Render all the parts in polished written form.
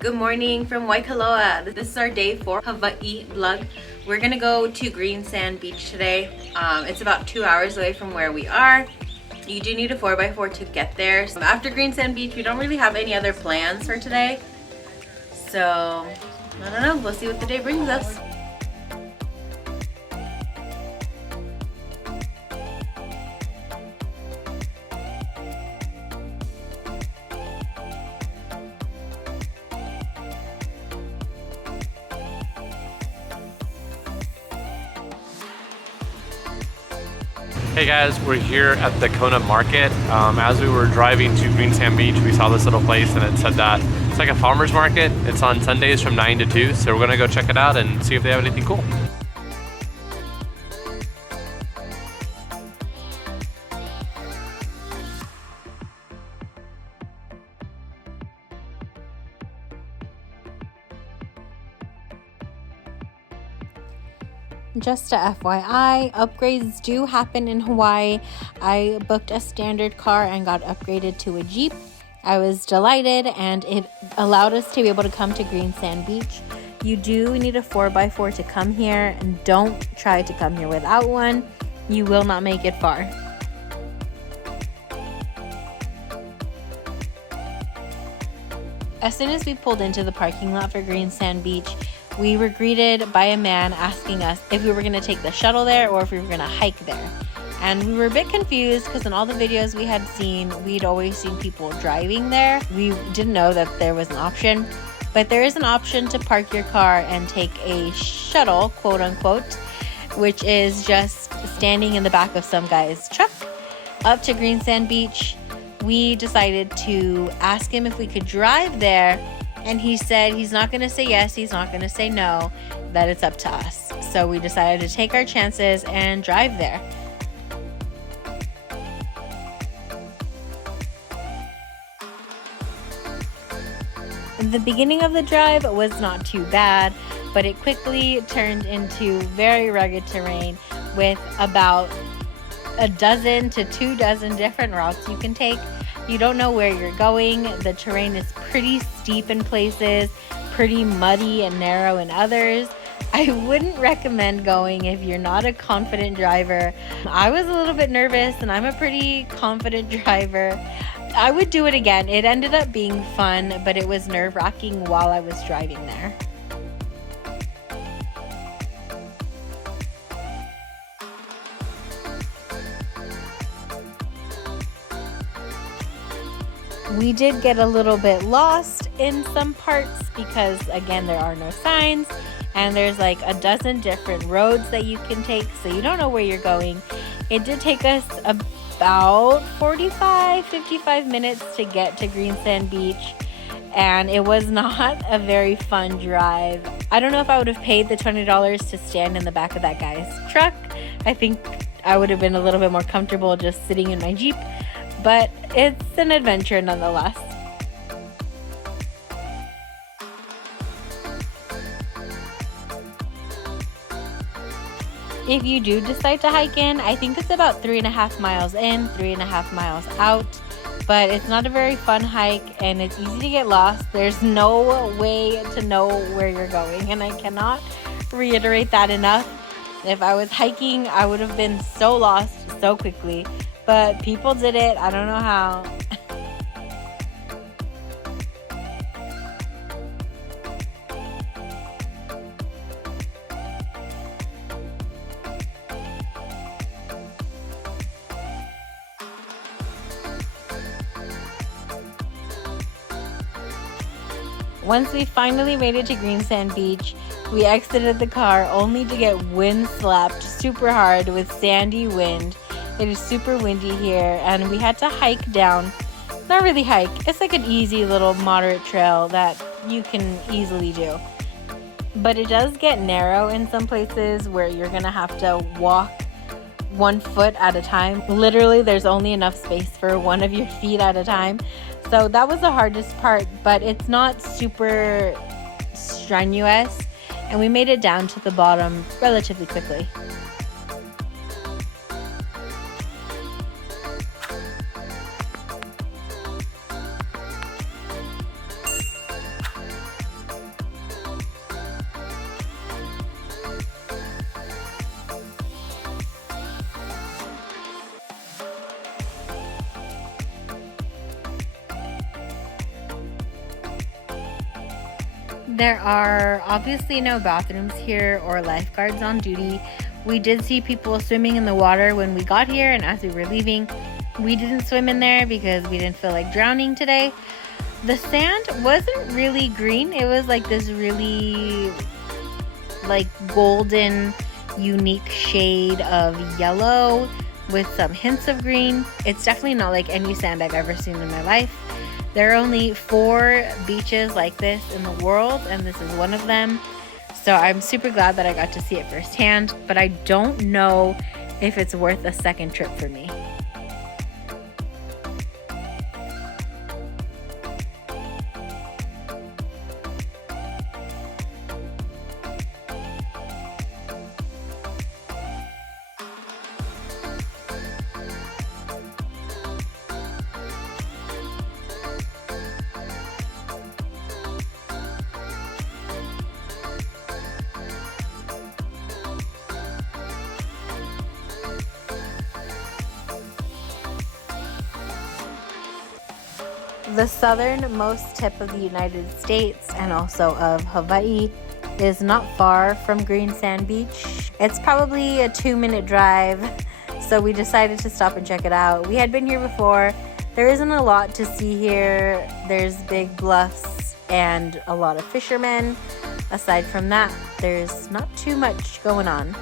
Good morning from Waikoloa. This is our day 4 Hawaii vlog. We're gonna go to Green Sand Beach today. It's about 2 hours away from where we are. You do need a 4x4 to get there. So after Green Sand Beach, we don't really have any other plans for today. So, I don't know, we'll see what the day brings us. Hey guys, we're here at the Kona market. As we were driving to Green Sand Beach, we saw this little place and it said that it's like a farmer's market. It's on Sundays from 9 to 2, so we're gonna go check it out and see if they have anything cool. Just a FYI, upgrades do happen in Hawaii. I booked a standard car and got upgraded to a Jeep. I was delighted and it allowed us to be able to come to Green Sand Beach. You do need a 4x4 to come here, and don't try to come here without one. You will not make it far. As soon as we pulled into the parking lot for Green Sand Beach, we were greeted by a man asking us if we were going to take the shuttle there or if we were going to hike there. And we were a bit confused because in all the videos we had seen, we'd always seen people driving there. We didn't know that there was an option, but there is an option to park your car and take a shuttle, quote unquote, which is just standing in the back of some guy's truck up to Green Sand Beach. We decided to ask him if we could drive there, and he said he's not going to say yes, he's not going to say no, that it's up to us. So we decided to take our chances and drive there. The beginning of the drive was not too bad, but it quickly turned into very rugged terrain with about a dozen to 24 different routes you can take. You don't know where you're going. The terrain is pretty steep in places, pretty muddy and narrow in others. I wouldn't recommend going if you're not a confident driver. I was a little bit nervous and I'm a pretty confident driver. I would do it again. It ended up being fun, but it was nerve-wracking while I was driving there. We did get a little bit lost in some parts because, again, there are no signs and there's like a dozen different roads that you can take, so you don't know where you're going. It did take us about 45-55 minutes to get to Green Sand Beach, and it was not a very fun drive. I don't know if I would have paid the $20 to stand in the back of that guy's truck. I think I would have been a little bit more comfortable just sitting in my Jeep. But it's an adventure nonetheless. If you do decide to hike in, I think it's about 3.5 miles in, 3.5 miles out. But it's not a very fun hike and it's easy to get lost. There's no way to know where you're going, and I cannot reiterate that enough. If I was hiking, I would have been so lost so quickly. But people did it. I don't know how. Once we finally made it to Green Sand Beach, we exited the car only to get wind slapped super hard with sandy wind. It is super windy here, and we had to hike down. Not really hike, it's like an easy little moderate trail that you can easily do. But it does get narrow in some places where you're gonna have to walk 1 foot at a time. Literally, there's only enough space for one of your feet at a time. So that was the hardest part, but it's not super strenuous, and we made it down to the bottom relatively quickly. There are obviously no bathrooms here or lifeguards on duty. We did see people swimming in the water when we got here, and as we were leaving, we didn't swim in there because we didn't feel like drowning today. The sand wasn't really green. It was like this really like golden, unique shade of yellow with some hints of green. It's definitely not like any sand I've ever seen in my life. There are only 4 beaches like this in the world, and this is one of them. So I'm super glad that I got to see it firsthand, but I don't know if it's worth a second trip for me. The southernmost tip of the United States and also of Hawaii is not far from Green Sand Beach. It's probably a 2-minute drive, so we decided to stop and check it out. We had been here before. There isn't a lot to see here. There's big bluffs and a lot of fishermen. Aside from that, there's not too much going on.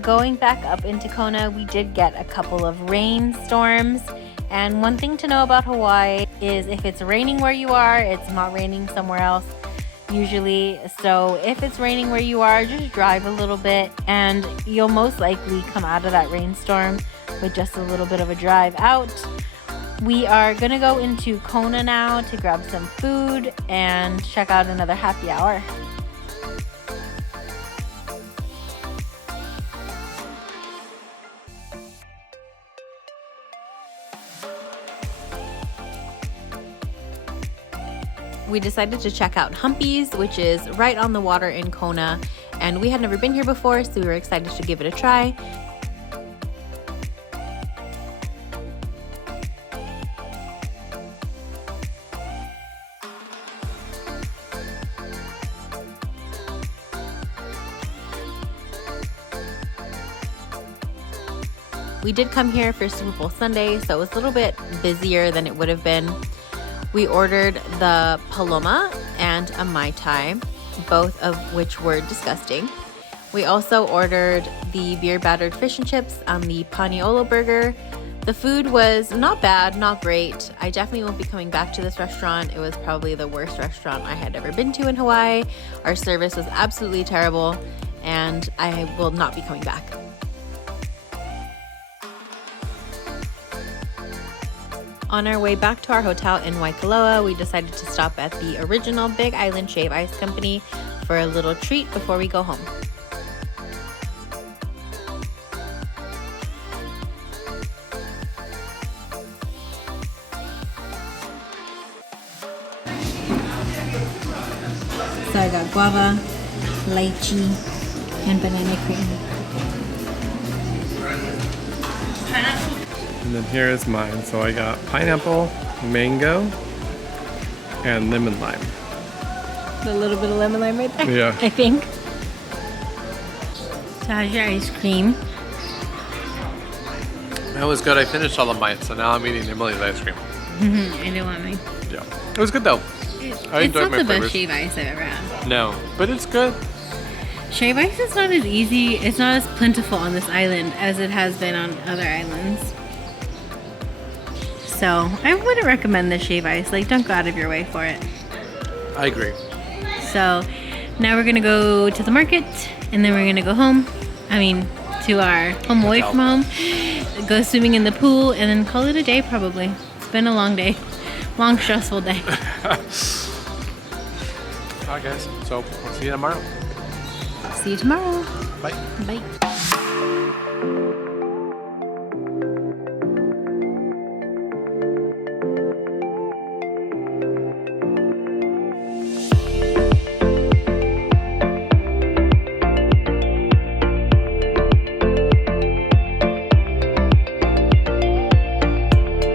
Going back up into Kona, we did get a couple of rainstorms. And one thing to know about Hawaii is if it's raining where you are, it's not raining somewhere else usually. So if it's raining where you are, just drive a little bit and you'll most likely come out of that rainstorm with just a little bit of a drive out. We are gonna go into Kona now to grab some food and check out another happy hour. We decided to check out Humpys, which is right on the water in Kona, and we had never been here before, so we were excited to give it a try. We did come here for Super Bowl Sunday, so it was a little bit busier than it would have been. We ordered the Paloma and a Mai Tai, both of which were disgusting. We also ordered the beer battered fish and chips on the Paniolo burger. The food was not bad, not great. I definitely won't be coming back to this restaurant. It was probably the worst restaurant I had ever been to in Hawaii. Our service was absolutely terrible, and I will not be coming back. On our way back to our hotel in Waikoloa, we decided to stop at the original Big Island Shave Ice Company for a little treat before we go home. So I got guava, lychee, and banana cream. And then here is mine. So I got pineapple, mango, and lemon lime. A little bit of lemon lime right there. Yeah. I think. So how's your ice cream? That was good. I finished all of mine, so now I'm eating Emily's ice cream. I don't want mine. Yeah. It was good though. It I It's enjoyed not my the flavors. best shave ice I've ever had. No, but it's good. Shave ice is not as easy, it's not as plentiful on this island as it has been on other islands. So I wouldn't recommend the shave ice. Like, don't go out of your way for it. I agree. So now we're gonna go to the market and then we're gonna go home. I mean, to our home away from home. Go swimming in the pool and then call it a day probably. It's been a long day. Long, stressful day. Alright guys, so we'll see you tomorrow. See you tomorrow. Bye. Bye.